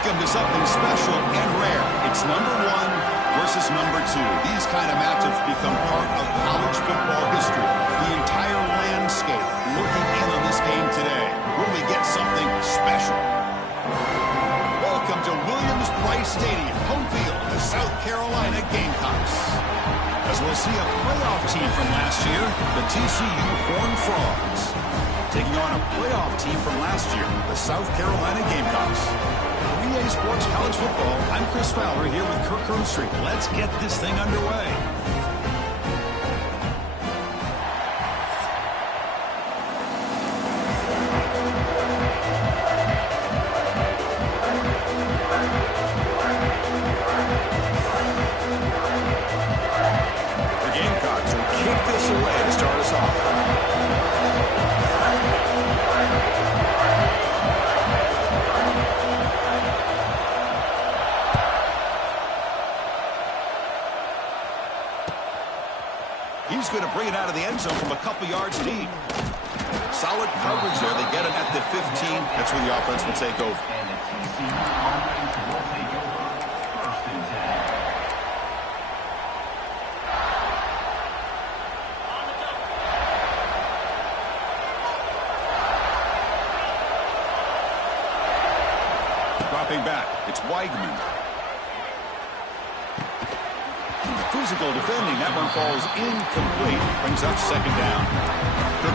Welcome to something special and rare. It's number 1 versus number 2. These kind of matchups become part of college football history. The entire landscape looking in on this game today. Will we get something special? Welcome to Williams-Brice Stadium, home field of the South Carolina Gamecocks. As we'll see a playoff team from last year, the TCU Horned Frogs, taking on a playoff team from last year, the South Carolina Gamecocks. 3A Sports College Football, I'm Chris Fowler here with Kirk Herbstreit. Let's get this thing underway. The Gamecocks will kick this away to start us off. He's going to bring it out of the end zone from a couple yards deep. Solid coverage there. They get him at the 15. That's where the offense will take over. Dropping back. It's Weigman. Physical defending. That one falls incomplete. Brings up second down.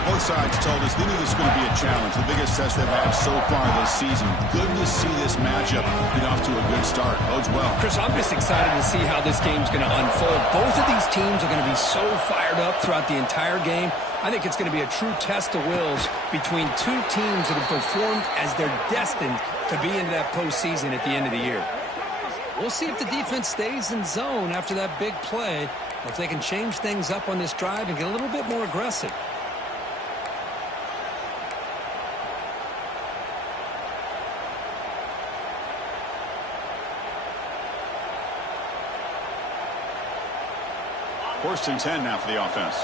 Both sides told us they knew this was going to be a challenge. The biggest test they've had so far this season. Good to see this matchup get off to a good start. Bodes well. Chris, I'm just excited to see how this game's going to unfold. Both of these teams are going to be so fired up throughout the entire game. I think it's going to be a true test of wills between two teams that have performed as they're destined to be into that postseason at the end of the year. We'll see if the defense stays in zone after that big play, or if they can change things up on this drive and get a little bit more aggressive. First and 10 now for the offense.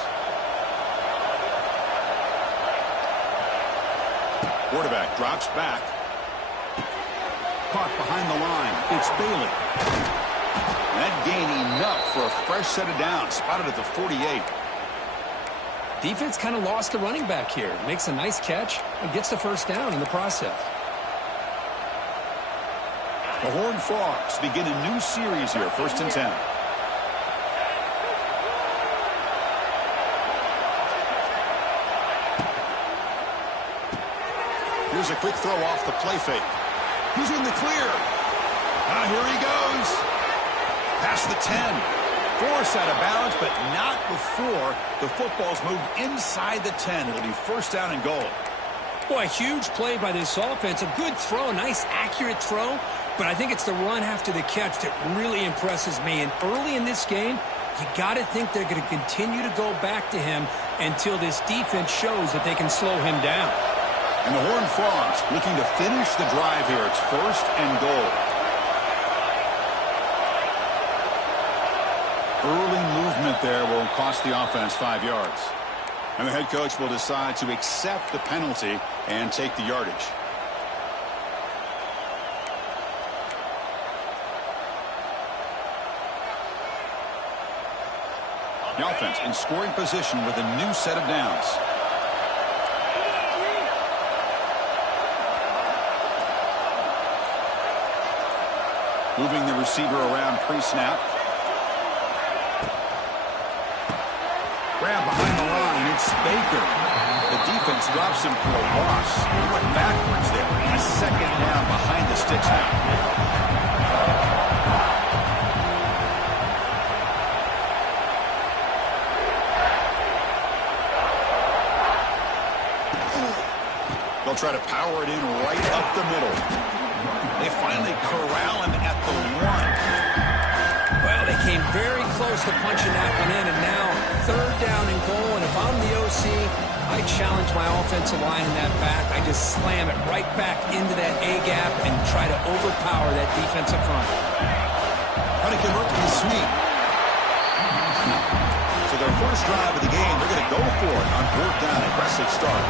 Quarterback drops back. Caught behind the line. It's Bailey. That gain enough for a fresh set of downs. Spotted at the 48. Defense kind of lost the running back here. Makes a nice catch and gets the first down in the process. The Horned Frogs begin a new series here. First and 10. Here's a quick throw off the play fake. He's in the clear. Here he goes. Past the 10. Forced out of bounds, but not before the football's moved inside the 10. It'll be first down and goal. Boy, a huge play by this offense. A good throw, a nice accurate throw. But I think it's the run after the catch that really impresses me. And early in this game, you got to think they're going to continue to go back to him until this defense shows that they can slow him down. And the Horned Frogs looking to finish the drive here. It's first and goal. Early movement there will cost the offense 5 yards. And the head coach will decide to accept the penalty and take the yardage. The offense in scoring position with a new set of downs. Moving the receiver around pre-snap. Grab behind the line. It's Baker. The defense drops him for a loss. He went backwards there. A second down behind the sticks now. They'll try to power it in right up the middle. They finally corral him at the 1. Well, they came very close to punching that one in, and now third down and goal. And if I'm the OC, I challenge my offensive line in that back. I just slam it right back into that A-gap and try to overpower that defensive front. Trying to convert to the sweep. So their first drive of the game, they're going to go for it on fourth down. Aggressive start.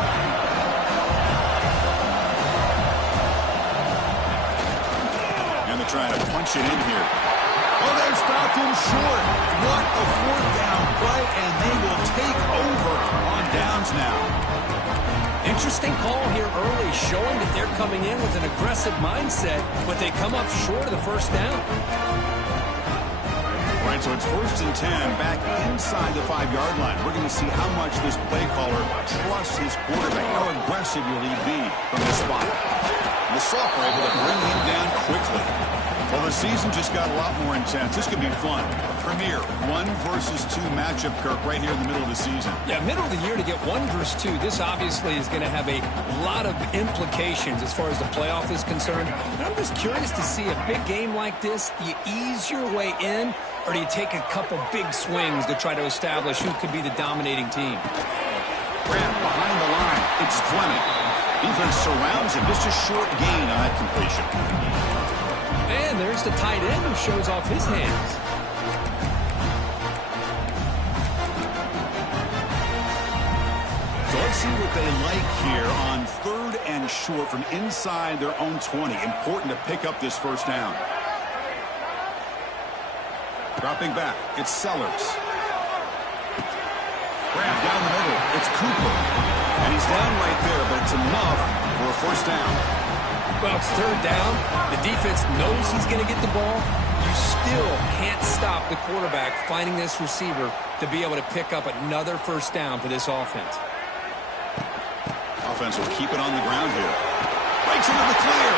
trying to punch it in here. Oh, they've stopped him short. What a fourth down play, and they will take over on downs now. Interesting call here early, showing that they're coming in with an aggressive mindset, but they come up short of the first down. All right, so it's 1st and 10 back inside the 5-yard line. We're going to see how much this play caller trusts his quarterback. How aggressive will he be from this spot? The sophomore able to bring him down quickly. Well, the season just got a lot more intense. This could be fun. Premier 1 versus 2 matchup, Kirk, right here in the middle of the season. Yeah, middle of the year to get 1 versus 2. This obviously is going to have a lot of implications as far as the playoff is concerned. And I'm just curious to see a big game like this. Do you ease your way in, or do you take a couple big swings to try to establish who could be the dominating team? Grant behind the line. It's Fleming. Defense surrounds him. Just a short gain on that completion. And there's the tight end who shows off his hands. So let's see what they like here on 3rd and short from inside their own 20. Important to pick up this first down. Dropping back, it's Sellers. Grab down the middle, it's Cooper. And he's down right there, but it's enough for a first down. Well, it's 3rd down. The defense knows he's going to get the ball. You still can't stop the quarterback finding this receiver to be able to pick up another first down for this offense. Offense will keep it on the ground here. Breaks into the clear.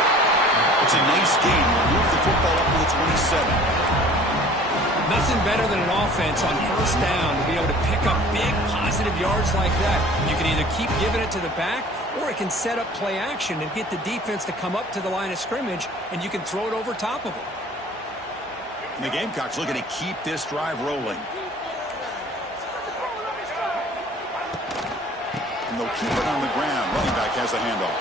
It's a nice gain. Move the football up to the 27. Nothing better than an offense on first down to be able to pick up big positive yards like that. You can either keep giving it to the back, or it can set up play action and get the defense to come up to the line of scrimmage, and you can throw it over top of them. And the Gamecocks looking to keep this drive rolling. And they'll keep it on the ground. Running back has the handoff.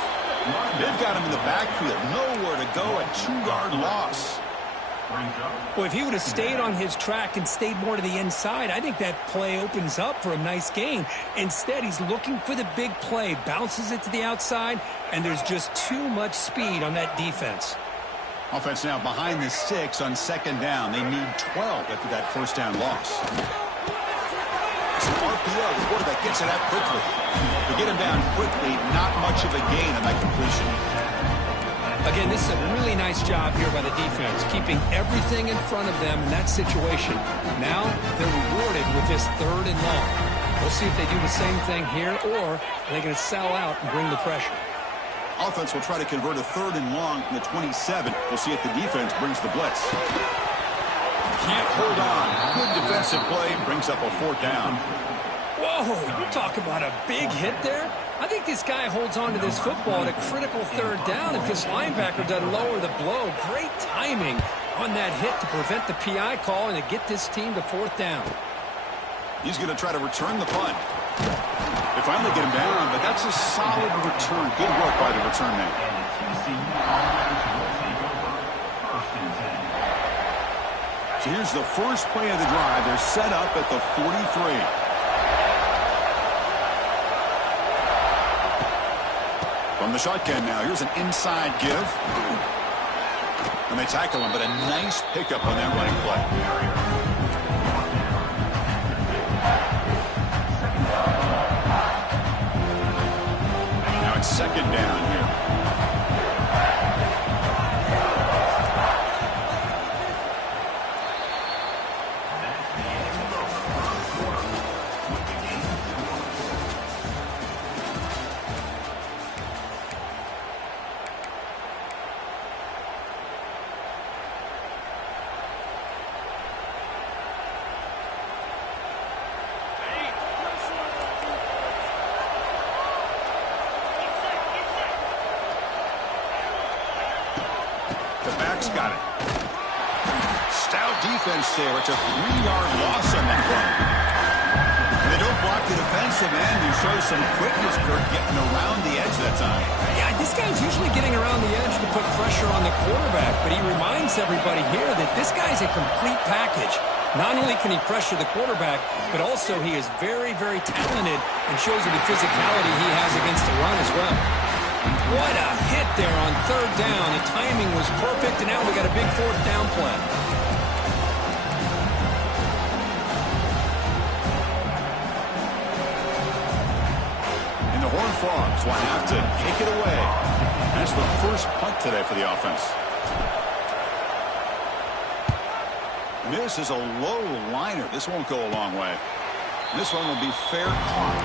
They've got him in the backfield. Nowhere to go. A 2-yard loss. Well, if he would have stayed on his track and stayed more to the inside, I think that play opens up for a nice gain. Instead, he's looking for the big play, bounces it to the outside, and there's just too much speed on that defense. Offense now behind the 6 on 2nd down. They need 12 after that first down loss. It's an RPO. The quarterback gets it out quickly. To get him down quickly, not much of a gain on that completion. Again, this is a really nice job here by the defense, keeping everything in front of them in that situation. Now they're rewarded with this 3rd and long. We'll see if they do the same thing here, or are they going to sell out and bring the pressure. Offense will try to convert a 3rd and long from the 27. We'll see if the defense brings the blitz. Can't hold on. Good defensive play. Brings up a 4th down. Whoa, you talk about a big hit there. I think this guy holds on to this football at a critical 3rd down. If this linebacker doesn't lower the blow, great timing on that hit to prevent the PI call and to get this team to 4th down. He's going to try to return the punt. They finally get him down, but that's a solid return. Good work by the return man. So here's the first play of the drive. They're set up at the 43. From the shotgun now, here's an inside give. And they tackle him, but a nice pickup on that running play. Now it's 2nd down here. Got it. Stout defense there. It's a 3-yard loss on that run. They don't block the defensive end. He shows some quickness, Kirk, getting around the edge that time. Yeah, this guy's usually getting around the edge to put pressure on the quarterback, but he reminds everybody here that this guy's a complete package. Not only can he pressure the quarterback, but also he is very, very talented and shows you the physicality he has against the run as well. What a hit there on third down. The timing was perfect, and now we got a big fourth down play. And the Horned Frogs will have to kick it away. That's the first punt today for the offense. This is a low liner. This won't go a long way. This one will be fair caught.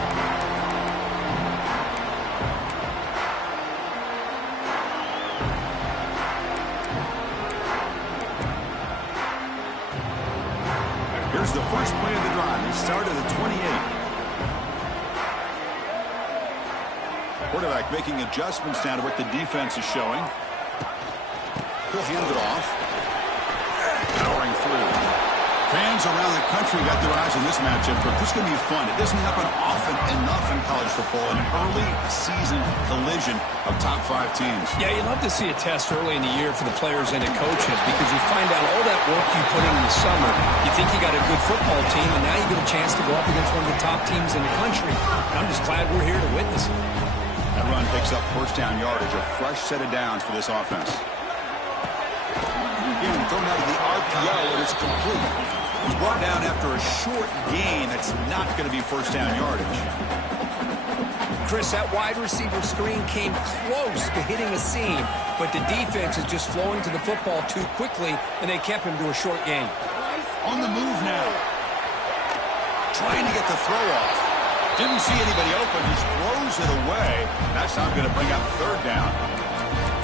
Here's the first play of the drive. They start at the 28. Quarterback making adjustments now to what the defense is showing. He'll hand it off. Powering through. Fans around the country got their eyes on this matchup, but this is going to be fun. It doesn't happen often enough in college football, an early season collision of top 5 teams. Yeah, you love to see a test early in the year for the players and the coaches because you find out all that work you put in the summer. You think you got a good football team, and now you get a chance to go up against one of the top teams in the country. I'm just glad we're here to witness it. That run picks up first down yardage, a fresh set of downs for this offense. Again, thrown out of the RPO, and it's complete. He's brought down after a short gain. That's not going to be first down yardage. Chris, that wide receiver screen came close to hitting a seam, but the defense is just flowing to the football too quickly, and they kept him to a short gain. On the move now. Trying to get the throw off. Didn't see anybody open. He throws it away. That's not going to bring up third down.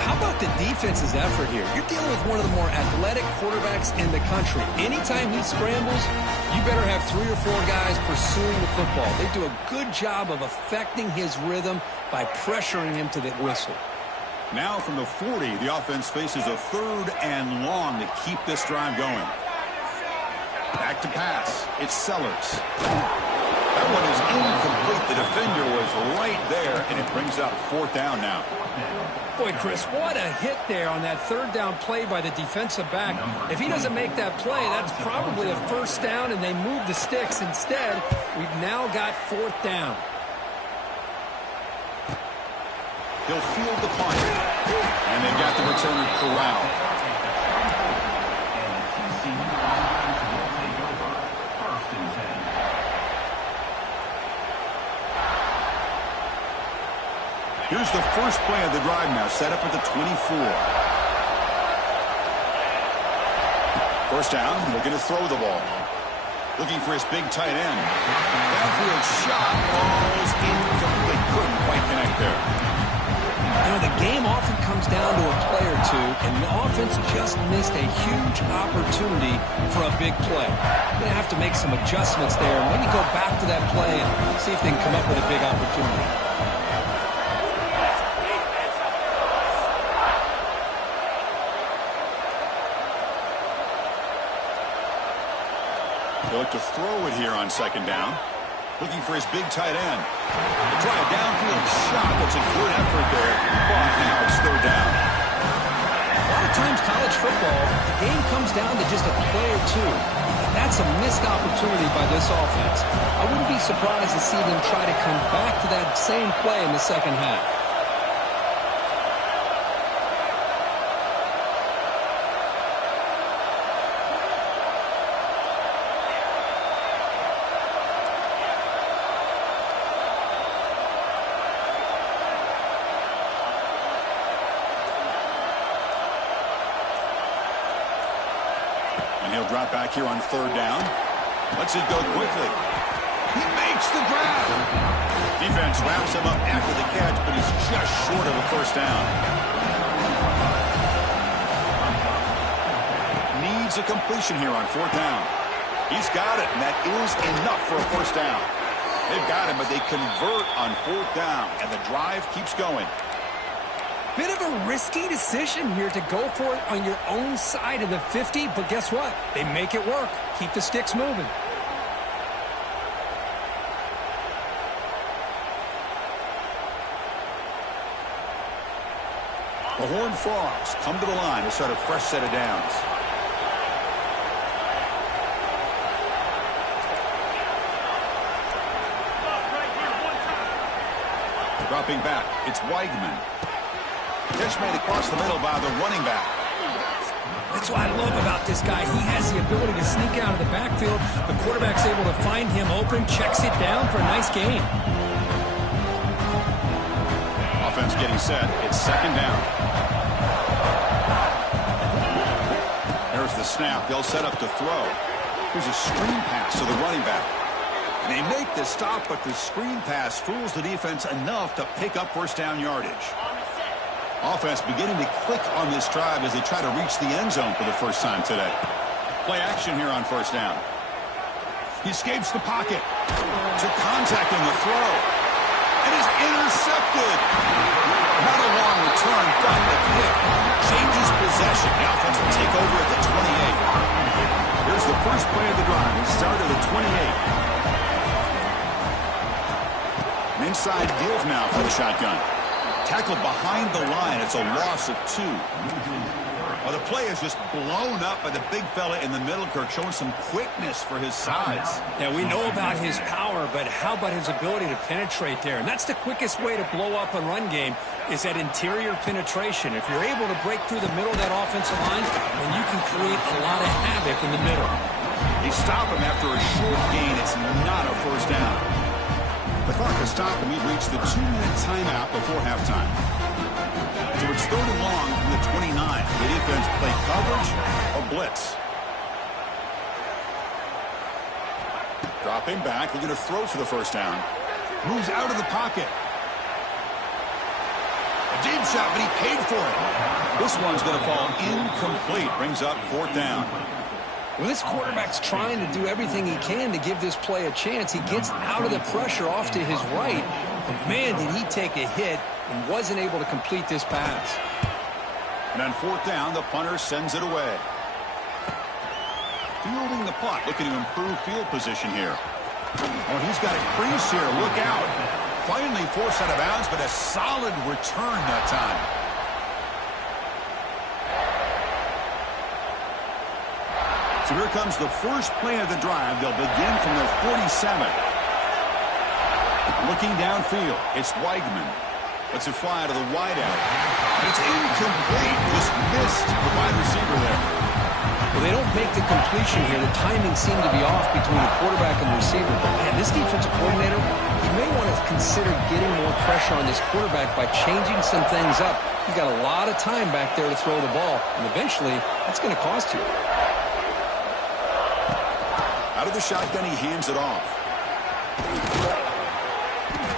How about the defense's effort here? You're dealing with one of the more athletic quarterbacks in the country. Anytime he scrambles, you better have 3 or 4 guys pursuing the football. They do a good job of affecting his rhythm by pressuring him to the whistle. Now from the 40, the offense faces a 3rd and long to keep this drive going. Back to pass. It's Sellers. That one is incomplete. The defender was right there, and it brings up 4th down now. Boy, Chris, what a hit there on that 3rd down play by the defensive back. If he doesn't make that play, that's probably a first down, and they move the sticks. Instead, we've now got 4th down. He'll field the punt, and they've got the returner corralled. Here's the first play of the drive now, set up at the 24. First down, looking to throw the ball. Looking for his big tight end. Downfield shot falls incomplete. Couldn't quite connect there. You know, the game often comes down to a play or two, and the offense just missed a huge opportunity for a big play. They're going to have to make some adjustments there, maybe go back to that play and see if they can come up with a big opportunity. They look to throw it here on 2nd down. Looking for his big tight end. They try a downfield shot. That's a good effort there. But now it's 3rd down. A lot of times college football, the game comes down to just a play or two. And that's a missed opportunity by this offense. I wouldn't be surprised to see them try to come back to that same play in the second half. He'll drop back here on 3rd down. Lets it go quickly. He makes the grab. Defense wraps him up after the catch, but he's just short of a first down. Needs a completion here on 4th down. He's got it, and that is enough for a first down. They've got him, but they convert on 4th down, and the drive keeps going. Bit of a risky decision here to go for it on your own side of the 50, but guess what? They make it work. Keep the sticks moving. The Horned Frogs come to the line to start a fresh set of downs. Dropping back, it's Weigman. Catch made across the middle by the running back. That's what I love about this guy. He has the ability to sneak out of the backfield. The quarterback's able to find him open, checks it down for a nice gain. Offense getting set. It's second down. There's the snap. They'll set up to throw. Here's a screen pass to the running back. They make the stop, but the screen pass fools the defense enough to pick up first down yardage. Offense beginning to click on this drive as they try to reach the end zone for the first time today. Play action here on first down. He escapes the pocket. To contact on the throw. And is intercepted. Not a long return, but the pick changes possession. The offense will take over at the 28. Here's the first play of the drive. It started at 28. An inside give now for the shotgun. Tackled behind the line. It's a loss of 2. Well, the play is just blown up by the big fella in the middle, Kirk, showing some quickness for his size. Yeah, we know about his power, but how about his ability to penetrate there? And that's the quickest way to blow up a run game is that interior penetration. If you're able to break through the middle of that offensive line, then you can create a lot of havoc in the middle. They stop him after a short gain. It's not a first down. The clock has stopped, and we've reached the 2-minute timeout before halftime. So it's third and long from the 29. The defense play coverage or blitz. Dropping back, looking to throw for the first down. Moves out of the pocket. A deep shot, but he paid for it. This one's going to fall incomplete. Brings up fourth down. Well, this quarterback's trying to do everything he can to give this play a chance. He gets out of the pressure off to his right. But, man, did he take a hit and wasn't able to complete this pass. And on fourth down, the punter sends it away. Fielding the punt, looking to improve field position here. Oh, he's got a crease here. Look out. Finally forced out of bounds, but a solid return that time. So here comes the first play of the drive. They'll begin from their 47. Looking downfield, it's Weigman. Lets it fly to the wideout. It's incomplete. Just missed the wide receiver there. Well, they don't make the completion here. The timing seemed to be off between the quarterback and the receiver. But, man, this defensive coordinator, he may want to consider getting more pressure on this quarterback by changing some things up. He's got a lot of time back there to throw the ball. And eventually, that's going to cost you. Out of the shotgun, he hands it off.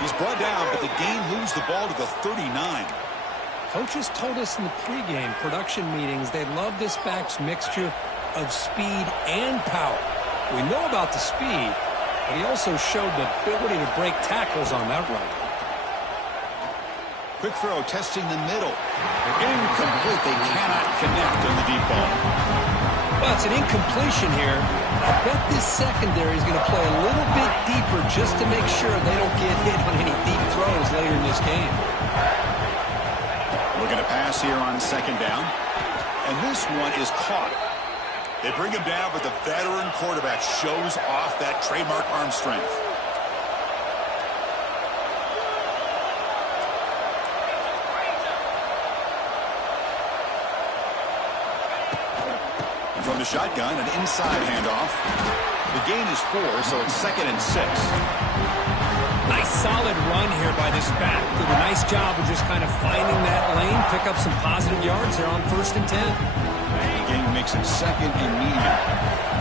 He's brought down, but the gain moves the ball to the 39. Coaches told us in the pregame production meetings they love this back's mixture of speed and power. We know about the speed, but he also showed the ability to break tackles on that run. Quick throw, testing the middle. Incomplete. They cannot connect on the deep ball. Well, it's an incompletion here. I bet this secondary is going to play a little bit deeper just to make sure they don't get hit on any deep throws later in this game. Looking to pass here on second down. And this one is caught. They bring him down, but the veteran quarterback shows off that trademark arm strength. From the shotgun, an inside handoff. The gain is 4, so it's 2nd and 6. Nice solid run here by this back. Did a nice job of just kind of finding that lane, pick up some positive yards there on 1st and 10. The gain makes it 2nd and medium.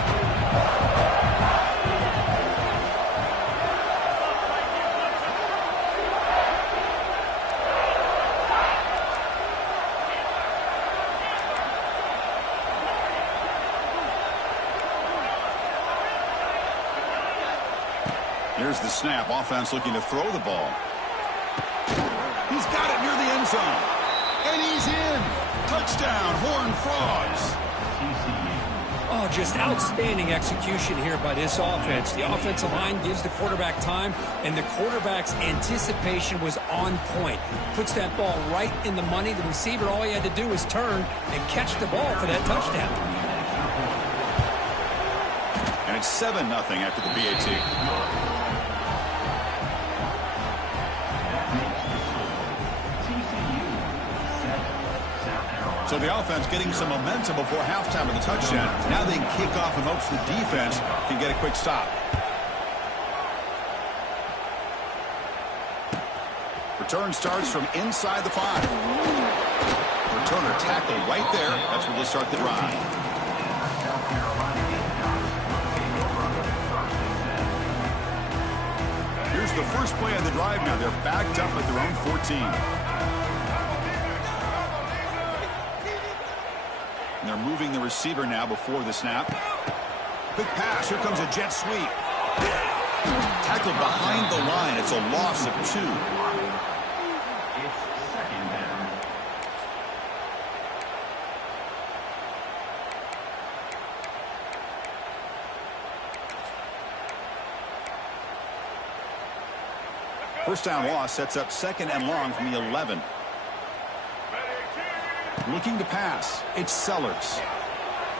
Here's the snap. Offense looking to throw the ball. He's got it near the end zone. And he's in. Touchdown, Horned Frogs. Oh, just outstanding execution here by this offense. The offensive line gives the quarterback time, and the quarterback's anticipation was on point. Puts that ball right in the money. The receiver, all he had to do was turn and catch the ball for that touchdown. And it's 7-0 after the BAT. So the offense getting some momentum before halftime with the touchdown. Now they can kick off in hopes the defense can get a quick stop. Return starts from inside the 5. Returner tackle right there. That's where they'll start the drive. Here's the first play of the drive now. They're backed up at their own 14. And they're moving the receiver now before the snap. Quick pass. Here comes a jet sweep. Tackled behind the line. It's a loss of 2. First down loss sets up 2nd and long from the 11. Looking to pass. It's Sellers.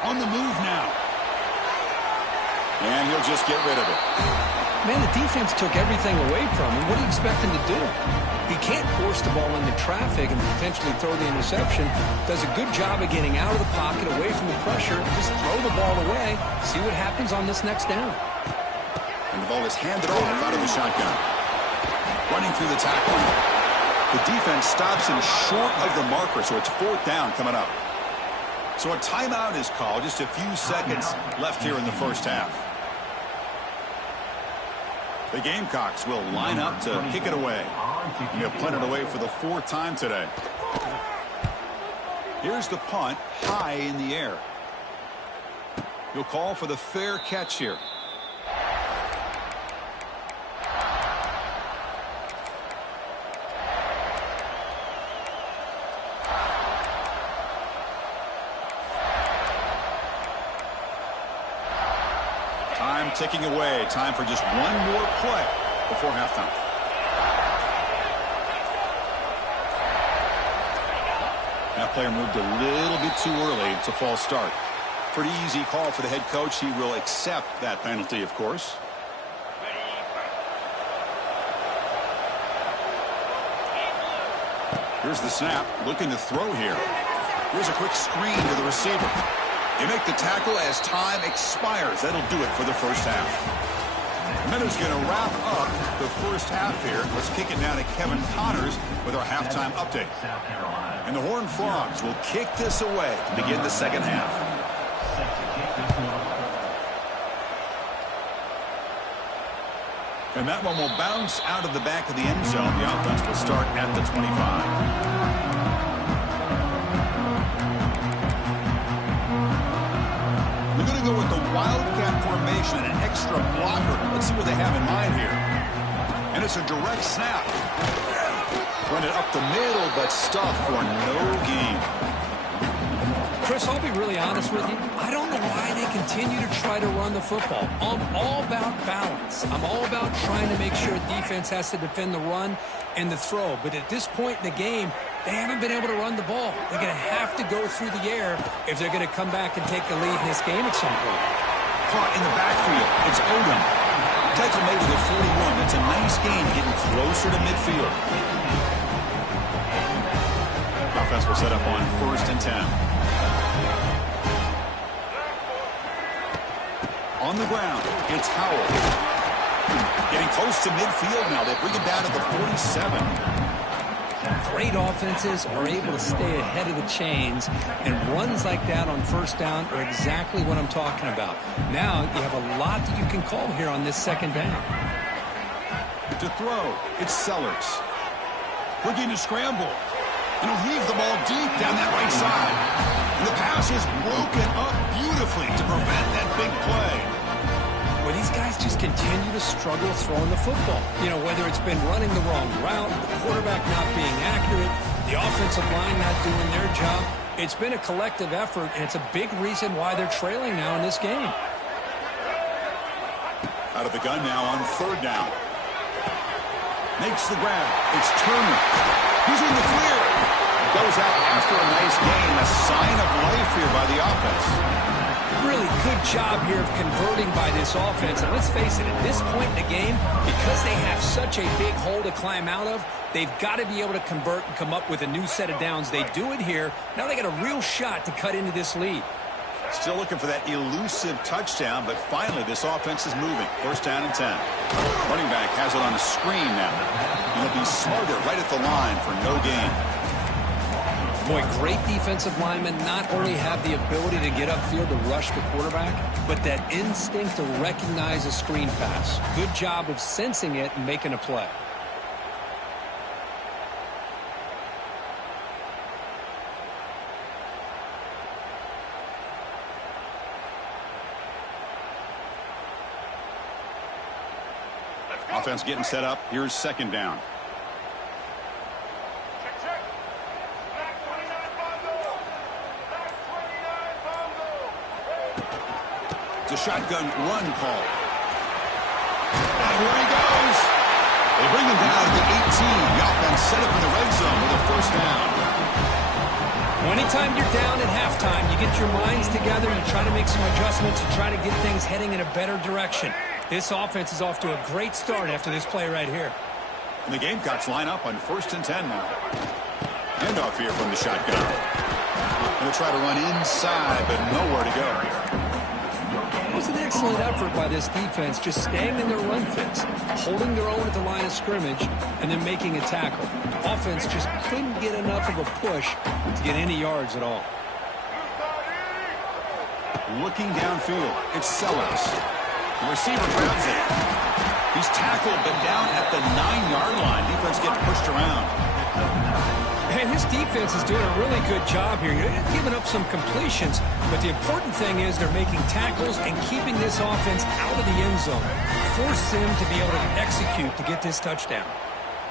On the move now. And he'll just get rid of it. Man, the defense took everything away from him. What do you expect him to do? He can't force the ball into traffic and potentially throw the interception. Does a good job of getting out of the pocket, away from the pressure. Just throw the ball away. See what happens on this next down. And the ball is handed off out of the shotgun. Running through the tackle. The defense stops him short of the marker, so it's 4th down coming up. So a timeout is called. Just a few seconds left here in the first half. The Gamecocks will line up to kick it away. And they'll punt it away for the 4th time today. Here's the punt, high in the air. He'll call for the fair catch here. Time ticking away. Time for just one more play before halftime. That player moved a little bit too early. It's a false start. Pretty easy call for the head coach. He will accept that penalty, of course. Here's the snap. Looking to throw here. Here's a quick screen to the receiver. They make the tackle as time expires. That'll do it for the first half. Minnows going to wrap up the first half here. Let's kick it now to Kevin Connors with our halftime update. And the Horned Frogs will kick this away to begin the second half. And that one will bounce out of the back of the end zone. The offense will start at the 25. They're going to go with the Wildcat formation and an extra blocker. Let's see what they have in mind here. And it's a direct snap. Run it up the middle, but stuffed for no gain. Chris, I'll be really honest with you. I don't know why they continue to try to run the football. I'm all about balance. I'm all about trying to make sure defense has to defend the run and the throw. But at this point in the game, they haven't been able to run the ball. They're going to have to go through the air if they're going to come back and take the lead in this game at some point. Caught in the backfield. It's Odom. Tackle made to the 41. That's a nice gain, getting closer to midfield. Offense will set up on 1st and 10. On the ground, it's Howell. Getting close to midfield now. They bring it down to the 47. Great offenses are able to stay ahead of the chains, and runs like that on 1st down are exactly what I'm talking about. Now you have a lot that you can call here on this 2nd down. To throw, it's Sellers. Looking to scramble. And he'll heave the ball deep down that right side. And the pass is broken up beautifully to prevent that big play. Well, these guys just continue to struggle throwing the football. You know, whether it's been running the wrong route, the quarterback not being accurate, the offensive line not doing their job. It's been a collective effort, and it's a big reason why they're trailing now in this game. Out of the gun now on 3rd down. Makes the grab. It's Turner. He's in the clear. Goes out after a nice gain. A sign of life here by the offense. Really good job here of converting by this offense. And let's face it, at this point in the game, because they have such a big hole to climb out of, They've got to be able to convert and come up with a new set of downs. They do it here. Now they got a real shot to cut into this lead. Still looking for that elusive touchdown, but finally this offense is moving. First down and 10. Running back has it on a screen now. He'll be smarter right at the line for no gain. Boy, great defensive linemen not only have the ability to get upfield to rush the quarterback, but that instinct to recognize a screen pass. Good job of sensing it and making a play. Offense getting set up. Here's second down. It's a shotgun run call. And here he goes. They bring him down to the 18. The offense set up in the red zone with a first down. Well, anytime you're down at halftime, you get your minds together, you try to make some adjustments, you try to get things heading in a better direction. This offense is off to a great start after this play right here. And the Gamecocks line up on first and 10 now. Handoff here from the shotgun. Going to try to run inside, but nowhere to go. It was an excellent effort by this defense, just staying in their run fits, holding their own at the line of scrimmage, and then making a tackle. Offense just couldn't get enough of a push to get any yards at all. Looking downfield, it's Sellers. The receiver grabs it. He's tackled, but down at the 9-yard line. Defense getting pushed around. And his defense is doing a really good job here. They're giving up some completions, but the important thing is they're making tackles and keeping this offense out of the end zone. Force him to be able to execute to get this touchdown.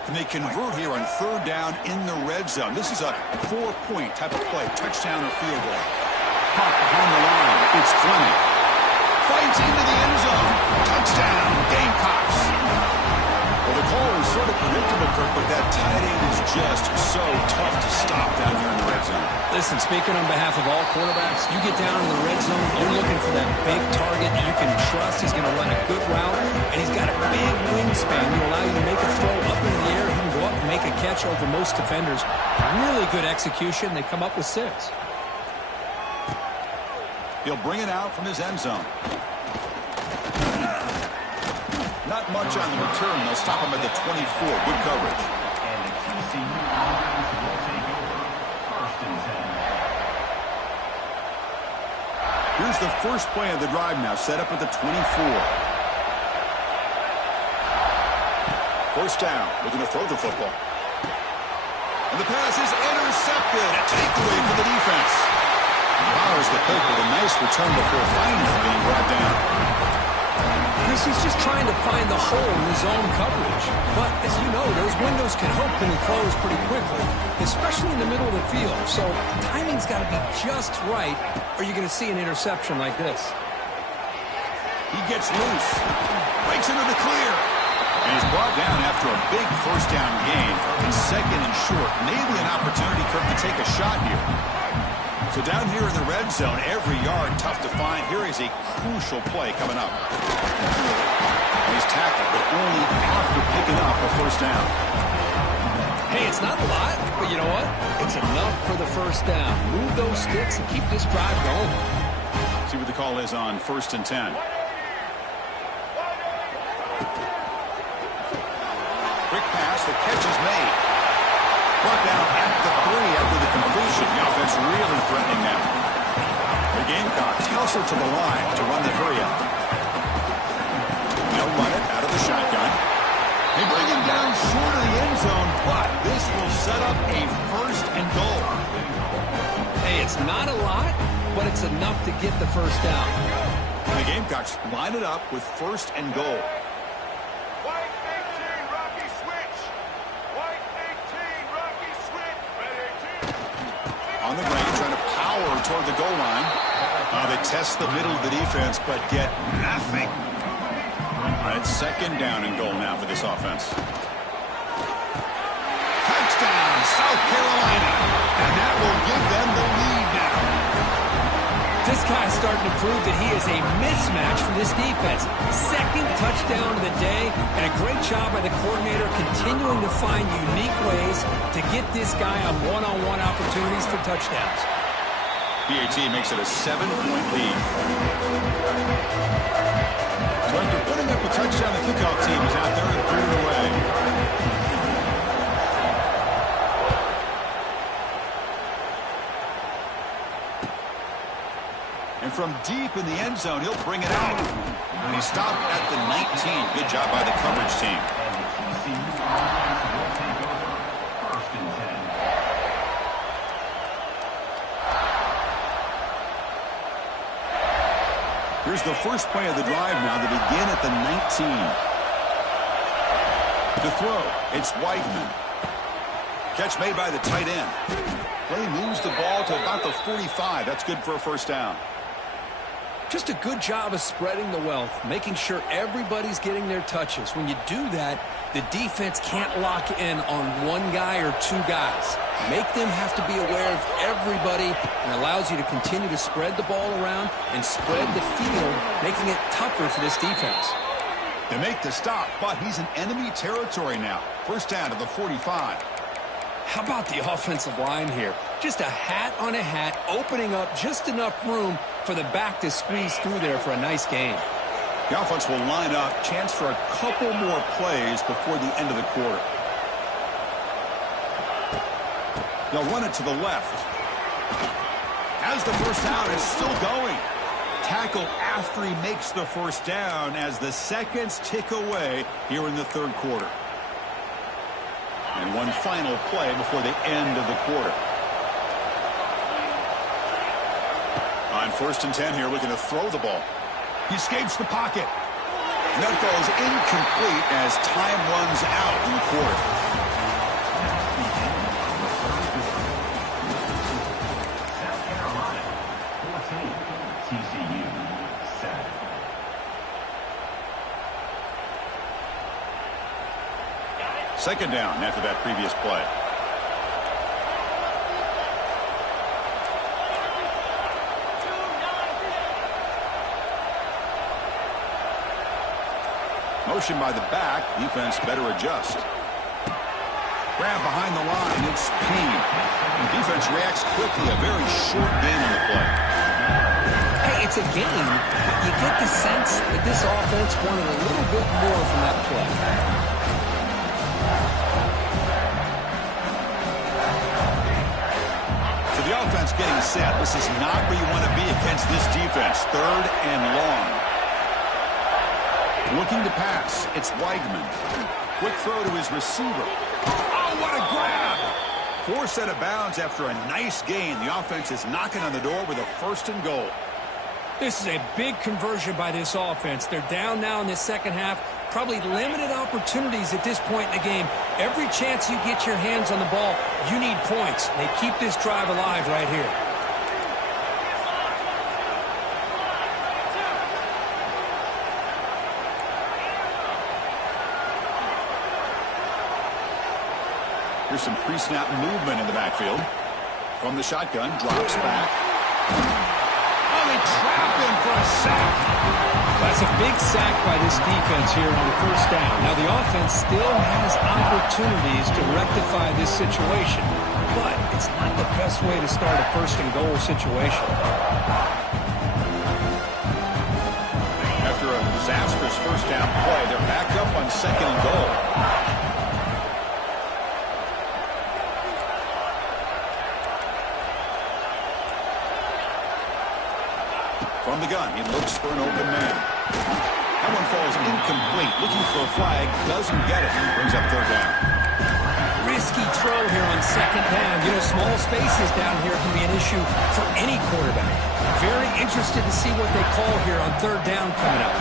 And they convert here on third down in the red zone. This is a 4-point type of play, touchdown or field goal. Pop behind the line. It's Fleming. Fights into the end zone. Touchdown, Gamecocks. Well, the call was sort of predictable, Kirk, but that tight end is just so tough to stop down here in the red zone. Listen, speaking on behalf of all quarterbacks, you get down in the red zone, you're looking for that big target that you can trust. He's going to run a good route, and he's got a big wingspan to allow you to make a throw up into the air. He can go up and make a catch over most defenders. Really good execution. They come up with 6. He'll bring it out from his end zone. Not much on the return. They'll stop him at the 24. Good coverage. Here's the first play of the drive now, set up at the 24. First down, looking to throw the football. And the pass is intercepted. A takeaway for the defense. Powers the pick with a nice return before finally being brought down. He's just trying to find the hole in his own coverage. But, as you know, those windows can open and close pretty quickly, especially in the middle of the field. So, timing's got to be just right, or you're going to see an interception like this. He gets loose. Breaks into the clear. And he's brought down after a big first down gain. And second and short. Maybe an opportunity, Kirk, to take a shot here. So down here in the red zone, every yard tough to find. Here is a crucial play coming up. And he's tackled, but only after picking up a first down. Hey, it's not a lot, but you know what? It's enough for the first down. Move those sticks and keep this drive going. See what the call is on first and 10. Quick pass, the catch is made. Brought down at the 3 after the completion. The offense really threatening now. The Gamecocks hustle to the line to run the hurry up. They'll run it out of the shotgun. They bring him down short of the end zone, but this will set up a first and goal. Hey, it's not a lot, but it's enough to get the first down. And the Gamecocks line it up with first and goal. On the ground, trying to power toward the goal line. They test the middle of the defense, but get nothing. All right, second down and goal now for this offense. Touchdown, South Carolina. And that will give them the lead now. This guy's starting to prove that he is a mismatch for this defense. Second touchdown of the day, and a great job by the coordinator continuing to find unique ways to get this guy on one-on-one opportunities for touchdowns. PAT makes it a 7-point lead. So after putting up a touchdown, the kickoff team is out there and putting it away. And from deep in the end zone, he'll bring it out. And he stopped at the 19. Good job by the coverage team. Here's the first play of the drive now to begin at the 19. To throw, it's Weidman. Catch made by the tight end. Play moves the ball to about the 45. That's good for a first down. Just a good job of spreading the wealth, making sure everybody's getting their touches. When you do that, the defense can't lock in on one guy or two guys. Make them have to be aware of everybody, and allows you to continue to spread the ball around and spread the field, making it tougher for this defense. They make the stop, but he's in enemy territory now. First down to the 45. How about the offensive line here? Just a hat on a hat, opening up just enough room for the back to squeeze through there for a nice gain. The offense will line up. Chance for a couple more plays before the end of the quarter. They'll run it to the left. As the first down is still going. Tackle after he makes the first down as the seconds tick away here in the third quarter. And one final play before the end of the quarter. On 1st and 10 here, looking to throw the ball. He escapes the pocket. And that ball is incomplete as time runs out in the quarter. Second down after that previous play. Motion by the back. Defense better adjust. Grab behind the line. It's Payne. The defense reacts quickly. A very short gain on the play. Hey, it's a game, but you get the sense that this offense wanted a little bit more from that play. The offense getting set. This is not where you want to be against this defense. Third and long. Looking to pass. It's Weidman. Quick throw to his receiver. Oh, what a grab! Forced out of bounds after a nice gain. The offense is knocking on the door with a 1st and goal. This is a big conversion by this offense. They're down now in the second half. Probably limited opportunities at this point in the game. Every chance you get your hands on the ball, you need points. They keep this drive alive right here. Here's some pre-snap movement in the backfield. From the shotgun, drops back. Oh, they trap him for a sack. That's a big sack by this defense here on the first down. Now, the offense still has opportunities to rectify this situation, but it's not the best way to start a 1st and goal situation. After a disastrous first down play, they're back up on 2nd and goal. From the gun, he looks for an open man. That one falls incomplete. Looking for a flag, doesn't get it. Brings up 3rd down. Risky throw here on 2nd down. You know, small spaces down here can be an issue for any quarterback. Very interested to see what they call here on 3rd down coming up.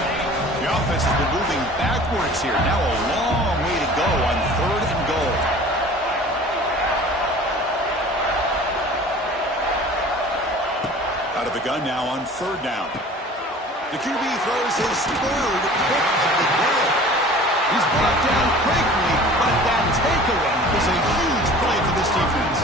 The offense has been moving backwards here. Now a long way to go on 3rd and goal. Out of the gun now on 3rd down. The QB throws his 3rd pick of the day. He's brought down quickly, but that takeaway is a huge play for this defense.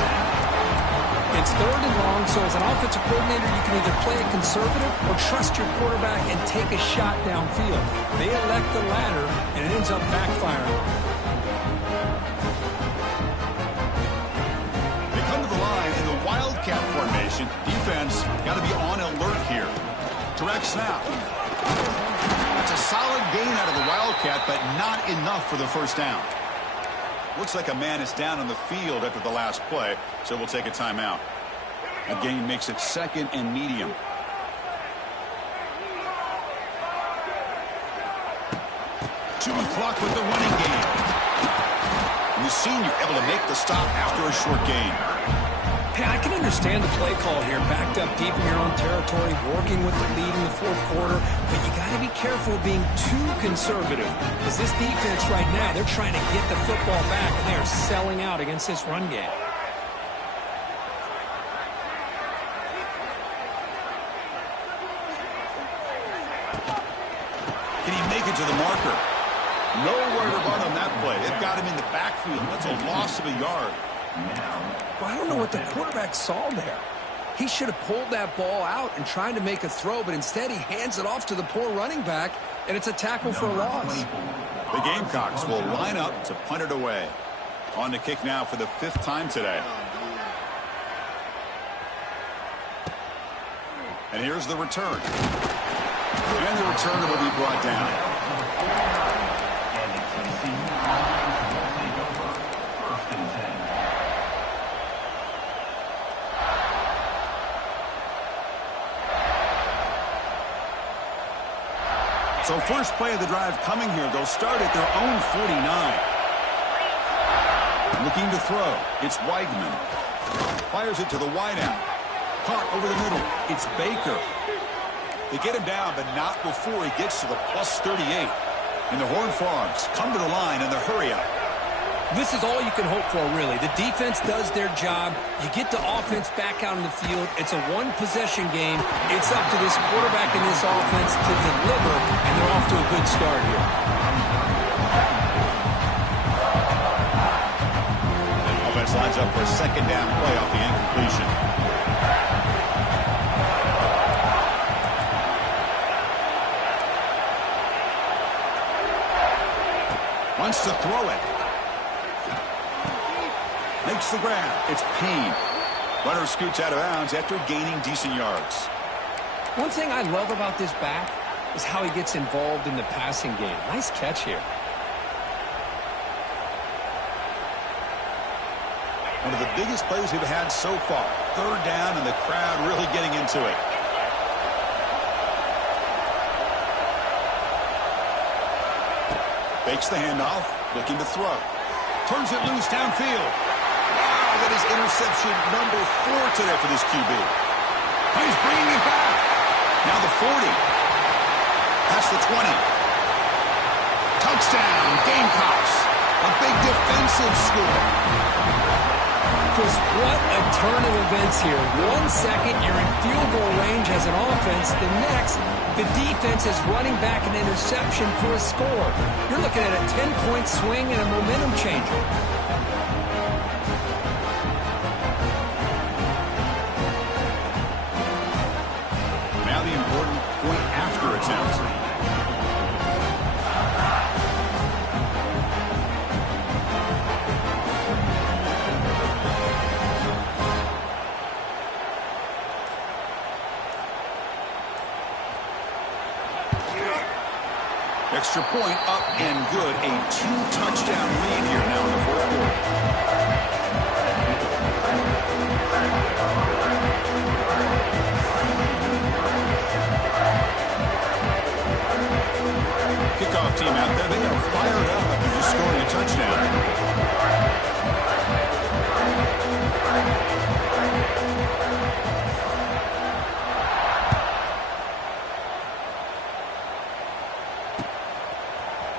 It's 3rd and long, So as an offensive coordinator, you can either play it conservative or trust your quarterback and take a shot downfield. They elect the latter, and it ends up backfiring. They come to the line in the wildcat formation. Defense got to be on alert here. Direct snap. It's a solid gain out of the wildcat, but not enough for the first down. Looks like a man is down on the field after the last play, so we'll take a timeout. The gain makes it 2nd and medium. Chewing clock with the running game. And the senior able to make the stop after a short gain. Hey, I can understand the play call here, backed up deep in your own territory, working with the lead in the 4th quarter, but you got to be careful of being too conservative, because this defense right now, they're trying to get the football back, and they are selling out against this run game. Can he make it to the marker? Nowhere to run on that play. They've got him in the backfield. That's a loss of a yard. Well, I don't know what the quarterback saw there. He should have pulled that ball out and tried to make a throw, but instead he hands it off to the poor running back, and it's a tackle for a loss. The Gamecocks will line up to punt it away. On to kick now for the 5th time today. And here's the return. And the return will be brought down. So first play of the drive coming here. They'll start at their own 49. Looking to throw. It's Weigman. Fires it to the wideout. Caught over the middle. It's Baker. They get him down, but not before he gets to the +38. And the Horned Frogs come to the line in the hurry-up. This is all you can hope for, really. The defense does their job. You get the offense back out in the field. It's a one-possession game. It's up to this quarterback and this offense to deliver, and they're off to a good start here. Offense lines up for a 2nd down play off the incompletion. Wants to throw it. Makes the grab. It's Payne. Runner scoots out of bounds after gaining decent yards. One thing I love about this back is how he gets involved in the passing game. Nice catch here. One of the biggest plays we've had so far. 3rd down, and the crowd really getting into it. Fakes the handoff, looking to throw. Turns it loose downfield. Wow, that is interception number 4 today for this QB. Oh, he's bringing it back. Now the 40. That's the 20. Touchdown, Gamecocks. A big defensive score. Chris, what a turn of events here. 1 second, you're in field goal range as an offense. The next, the defense is running back an interception for a score. You're looking at a 10-point swing and a momentum changer. Now the important point after attempt. Extra point up and good. A 2-touchdown lead here now in the 4th quarter. Kickoff team out there. They are fired up after just scoring a touchdown.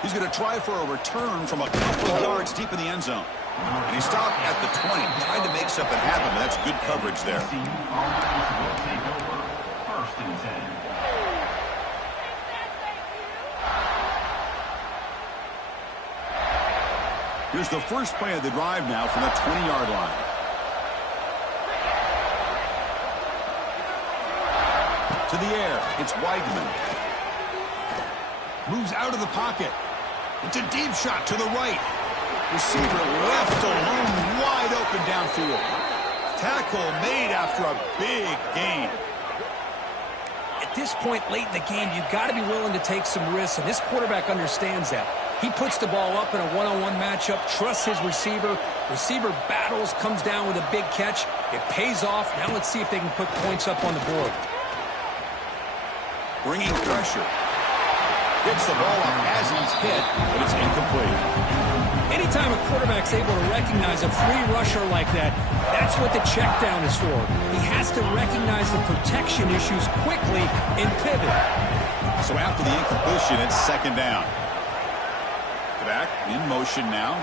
He's going to try for a return from a couple of yards deep in the end zone. And he stopped at the 20, trying to make something happen, but that's good coverage there. Here's the first play of the drive now from the 20-yard line. To the air, it's Weidman. Moves out of the pocket. It's a deep shot to the right. Receiver left alone, wide open downfield. Tackle made after a big gain. At this point late in the game, you've got to be willing to take some risks, and this quarterback understands that. He puts the ball up in a one-on-one matchup, trusts his receiver. Receiver battles, comes down with a big catch. It pays off. Now let's see if they can put points up on the board. Bringing pressure. Gets the ball off as he's hit, but it's incomplete. Anytime a quarterback's able to recognize a free rusher like that, that's what the check down is for. He has to recognize the protection issues quickly and pivot. So after the incompletion, it's second down. Back in motion now.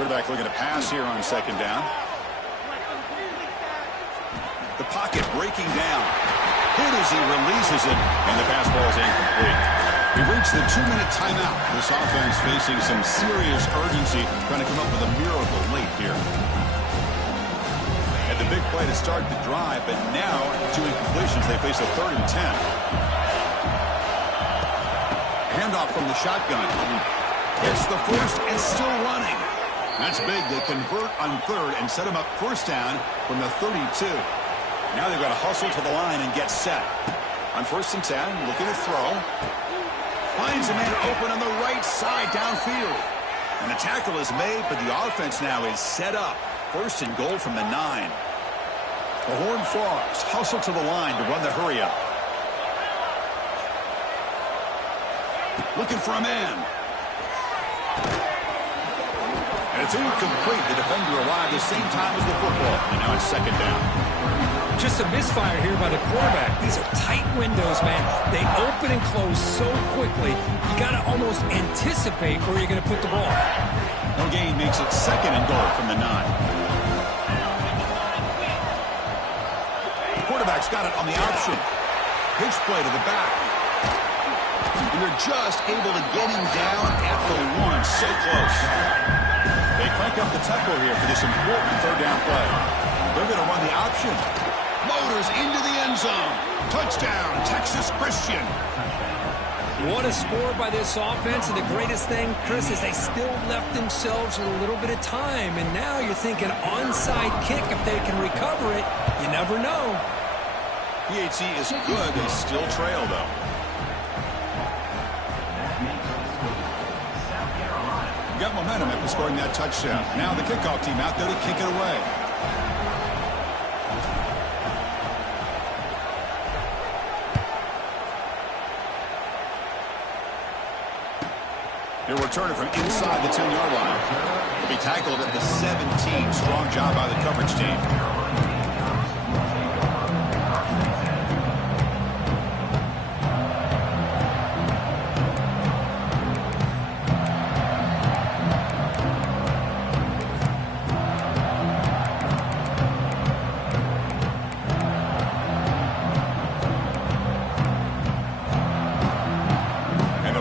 Quarterback looking to pass here on second down. The pocket breaking down. Hit as he releases it, and the pass ball is incomplete. We've reached the 2-minute timeout. This offense facing some serious urgency, trying to come up with a miracle late here. Had the big play to start the drive, but now, 2 incompletions, they face a 3rd and 10. Handoff from the shotgun. It's the first and still running. That's big. They convert on 3rd and set him up first down from the 32. Now they've got to hustle to the line and get set. On 1st and 10, looking to throw. Finds a man open on the right side downfield. And the tackle is made, but the offense now is set up. 1st and goal from the 9. The Horned Frogs hustle to the line to run the hurry up. Looking for a man. And it's incomplete. The defender arrived the same time as the football. And now it's second down. Just a misfire here by the quarterback. These are tight windows, man. They open and close so quickly. You got to almost anticipate where you're going to put the ball. No gain makes it second and goal from the 9. The quarterback's got it on the option. Pitch play to the back. And they're just able to get him down at the 1. So close. They crank up the tempo here for this important 3rd down play. They're going to run the option. Motors into the end zone. Touchdown, Texas Christian. What a score by this offense. And the greatest thing, Chris, is they still left themselves with a little bit of time. And now you're thinking onside kick if they can recover it. You never know. PHC is good. They still trail, though. Got momentum after scoring that touchdown. Now the kickoff team out there to kick it away. He'll return it from inside the 10-yard line. He'll be tackled at the 17. Strong job by the coverage team.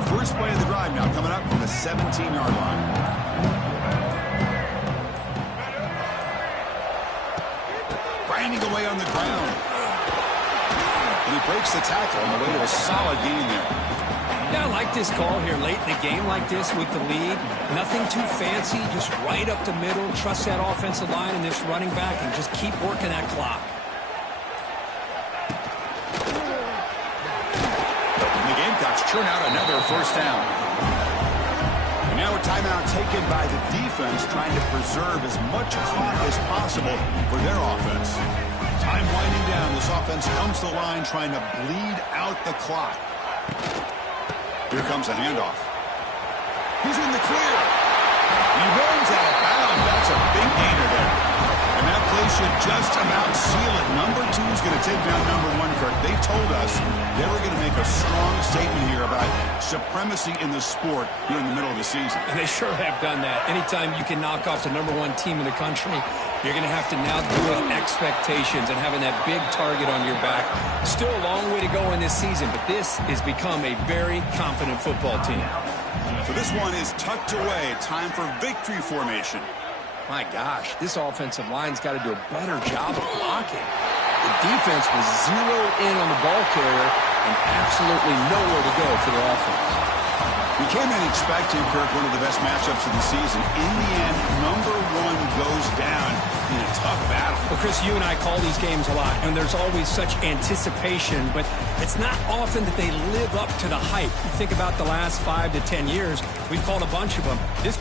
First play of the drive now coming up from the 17-yard line. Grinding away on the ground. And he breaks the tackle on the way to a solid gain there. Yeah, I like this call here late in the game like this with the lead. Nothing too fancy, just right up the middle. Trust that offensive line and this running back and just keep working that clock. Churn out another first down. And now a timeout taken by the defense, trying to preserve as much clock as possible for their offense. Time winding down. This offense comes to the line trying to bleed out the clock. Here comes a handoff. He's in the clear. He runs out of bounds. That's a big gainer there. And that play should just about seal it. Number 2 is going to take down number 1, Kirk. They told us they were going to make a strong statement here about supremacy in the sport here in the middle of the season. And they sure have done that. Anytime you can knock off the number 1 team in the country, you're going to have to now deal with expectations and having that big target on your back. Still a long way to go in this season, but this has become a very confident football team. So this one is tucked away. Time for victory formation. My gosh, this offensive line's got to do a better job of blocking. The defense was zeroed in on the ball carrier and absolutely nowhere to go for the offense. We came in expecting, Kirk, one of the best matchups of the season. In the end, number one goes down in a tough battle. Well, Chris, you and I call these games a lot, and there's always such anticipation, but it's not often that they live up to the hype. You think about the last 5 to 10 years, we've called a bunch of them. This